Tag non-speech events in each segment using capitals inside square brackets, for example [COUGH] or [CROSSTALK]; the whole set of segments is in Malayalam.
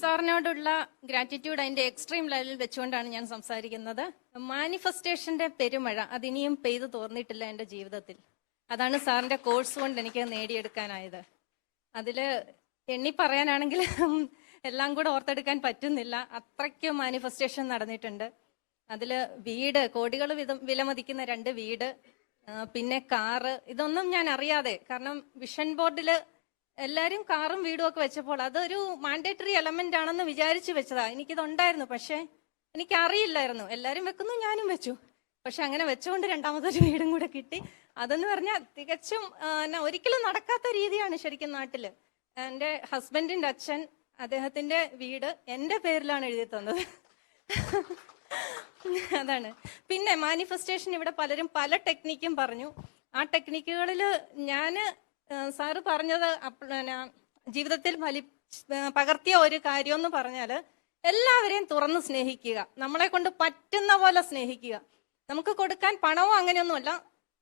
സാറിനോടുള്ള ഗ്രാറ്റിറ്റ്യൂഡ് അതിന്റെ എക്സ്ട്രീം ലെവലിൽ വെച്ചുകൊണ്ടാണ് ഞാൻ സംസാരിക്കുന്നത്. മാനിഫെസ്റ്റേഷന്റെ പെരുമഴ അതിനിയും പെയ്തു തോന്നിയിട്ടില്ല എന്റെ ജീവിതത്തിൽ. അതാണ് സാറിന്റെ കോഴ്സ് കൊണ്ട് എനിക്ക് നേടിയെടുക്കാനായത്. അതിൽ എണ്ണി പറയാനാണെങ്കിൽ എല്ലാം കൂടെ ഓർത്തെടുക്കാൻ പറ്റുന്നില്ല. അത്രയ്ക്ക് മാനിഫെസ്റ്റേഷൻ നടന്നിട്ടുണ്ട്. അതിൽ വീട് കോടികൾ വിലമതിക്കുന്ന രണ്ട് വീട് പിന്നെ കാറ് ഇതൊന്നും ഞാൻ അറിയാതെ കാരണം വിഷൻ ബോർഡിൽ എല്ലാരും കാറും വീടും ഒക്കെ വെച്ചപ്പോൾ അതൊരു മാൻഡേറ്ററി എലമെന്റ് ആണെന്ന് വിചാരിച്ചു വെച്ചതാ. എനിക്കിതുണ്ടായിരുന്നു പക്ഷേ എനിക്ക് അറിയില്ലായിരുന്നു എല്ലാരും വെക്കുന്നു ഞാനും വെച്ചു. പക്ഷെ അങ്ങനെ വെച്ചുകൊണ്ട് രണ്ടാമതൊരു [LAUGHS] വീടും കൂടെ കിട്ടി. അതെന്ന് പറഞ്ഞാൽ തികച്ചും ഒരിക്കലും നടക്കാത്ത രീതിയാണ് ശരിക്കും നാട്ടിൽ. എന്റെ ഹസ്ബൻഡിന്റെ അച്ഛൻ അദ്ദേഹത്തിന്റെ വീട് എന്റെ പേരിലാണ് എഴുതി തന്നത്. [LAUGHS] അതാണ്. പിന്നെ മാനിഫെസ്റ്റേഷൻ ഇവിടെ പലരും പല ടെക്നിക്കും പറഞ്ഞു. ആ ടെക്നിക്കുകളിൽ ഞാൻ സാറ് പറഞ്ഞത് പിന്നെ ജീവിതത്തിൽ ഫലി പകർത്തിയ ഒരു കാര്യം എന്ന് പറഞ്ഞാൽ എല്ലാവരെയും തുറന്ന് സ്നേഹിക്കുക. നമ്മളെ കൊണ്ട് പറ്റുന്ന പോലെ സ്നേഹിക്കുക. നമുക്ക് കൊടുക്കാൻ പണവും അങ്ങനെയൊന്നുമല്ല.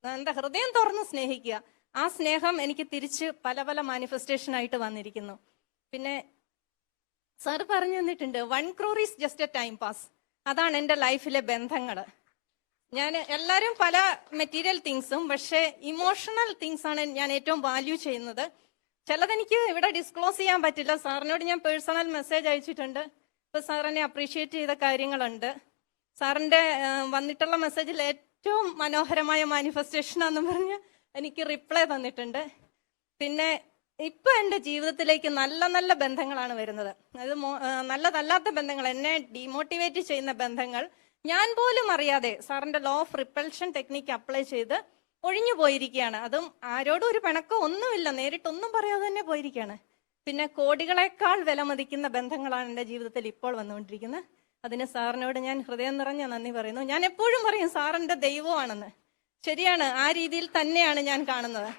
എന്താ ഹൃദയം തുറന്ന് സ്നേഹിക്കുക. ആ സ്നേഹം എനിക്ക് തിരിച്ച് പല പല മാനിഫെസ്റ്റേഷൻ ആയിട്ട് വന്നിരിക്കുന്നു. പിന്നെ സാർ പറഞ്ഞു തന്നിട്ടുണ്ട് one crore is just a time pass അതാണ് എന്റെ ലൈഫിലെ ബന്ധങ്ങൾ ഞാൻ എല്ലാവരും പല മെറ്റീരിയൽ തിങ്സും പക്ഷേ ഇമോഷണൽ തിങ്സ് ആണ് ഞാൻ ഏറ്റവും വാല്യൂ ചെയ്യുന്നത്. ചിലതെനിക്ക് ഇവിടെ ഡിസ്ക്ലോസ് ചെയ്യാൻ പറ്റില്ല. സാറിനോട് ഞാൻ പേഴ്സണൽ മെസ്സേജ് അയച്ചിട്ടുണ്ട്. ഇപ്പൊ സാർ എന്നെ അപ്രീഷിയേറ്റ് ചെയ്ത കാര്യങ്ങളുണ്ട്. സാറിന്റെ വന്നിട്ടുള്ള മെസ്സേജിൽ ഏറ്റവും മനോഹരമായ മാനിഫെസ്റ്റേഷൻ ആണെന്ന് പറഞ്ഞ് എനിക്ക് റിപ്ലൈ തന്നിട്ടുണ്ട്. പിന്നെ ഇപ്പൊ എന്റെ ജീവിതത്തിലേക്ക് നല്ല നല്ല ബന്ധങ്ങളാണ് വരുന്നത്. അത് നല്ലതല്ലാത്ത ബന്ധങ്ങൾ എന്നെ ഡിമോട്ടിവേറ്റ് ചെയ്യുന്ന ബന്ധങ്ങൾ ഞാൻ പോലും അറിയാതെ സാറിന്റെ law of repulsion technique apply ചെയ്ത് ഒഴിഞ്ഞു പോയിരിക്കുകയാണ്. അതും ആരോടും ഒരു പിണക്കോ ഒന്നുമില്ല. നേരിട്ടൊന്നും പറയാതെ തന്നെ പോയിരിക്കുകയാണ്. പിന്നെ കോടികളെക്കാൾ വില മതിക്കുന്ന ബന്ധങ്ങളാണ് എന്റെ ജീവിതത്തിൽ ഇപ്പോൾ വന്നുകൊണ്ടിരിക്കുന്നത്. അതിന് സാറിനോട് ഞാൻ ഹൃദയം നിറഞ്ഞ നന്ദി പറയുന്നു. ഞാൻ എപ്പോഴും പറയും സാറിന്റെ ദൈവമാണെന്ന്. ശരിയാണ് ആ രീതിയിൽ തന്നെയാണ് ഞാൻ കാണുന്നത്.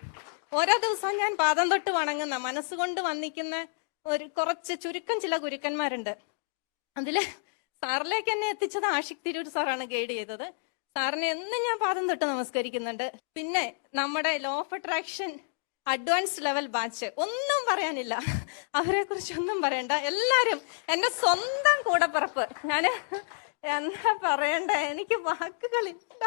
ഓരോ ദിവസവും ഞാൻ പാദം തൊട്ട് വണങ്ങുന്ന മനസ്സുകൊണ്ട് വന്നിക്കുന്ന ഒരു കുറച്ച് ചുരുക്കം ചില ഗുരുക്കന്മാരുണ്ട്. അതിൽ സാറിലേക്ക് എന്നെ എത്തിച്ചത് ആഷിക് തിരൂർ സാറാണ് ഗൈഡ് ചെയ്തത്. സാറിനെ എന്നും ഞാൻ പാദം തൊട്ട് നമസ്കരിക്കുന്നുണ്ട്. പിന്നെ നമ്മുടെ law of attraction advance level batch ഒന്നും പറയാനില്ല. അവരെ കുറിച്ച് ഒന്നും പറയണ്ട. എല്ലാരും എന്റെ സ്വന്തം കൂടെപ്പറപ്പ്. ഞാൻ എന്താ പറയണ്ട? എനിക്ക് വാക്കുകളില്ല.